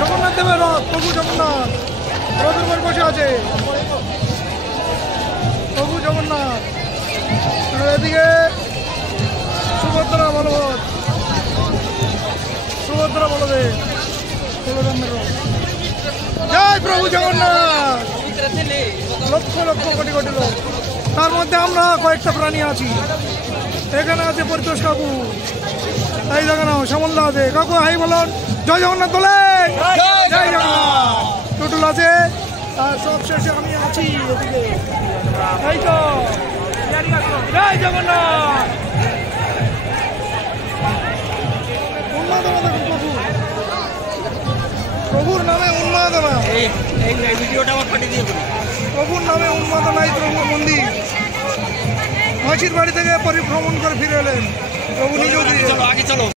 জগন্নাথ দেবের রথ, প্রভু জগন্নাথ রথের উপর বসে আছে। প্রভু জগন্নাথ, এদিকে সুভদ্রা বলবৎ, সুভদ্রা বলদেব, বলরামের রথ। জয় প্রভু জগন্নাথ। লক্ষ লক্ষ কোটি কোটি লোক, তার মধ্যে আমরা কয়েকটা প্রাণী আছি। এখানে আছে পরিতোষ কাকু, এই দেখে নাও শ্যামলদা আছে। কাকু হাই বলুন, জয় জগন্নাথ বলে। জয় জগন্নাথ। টুটুল আছে, আর সব শেষে আমি আছি এদিকে। এই তো জয় জগন্নাথ। উন্মাদনা দেখুন প্রভু, প্রভুর নামে উন্মাদনা। প্রভুর নামে উন্মাদনা। এই প্রভুর মন্দির, মাসির বাড়ি থেকে পরিভ্রমণ করে ফিরে এলেন প্রভু নিজ।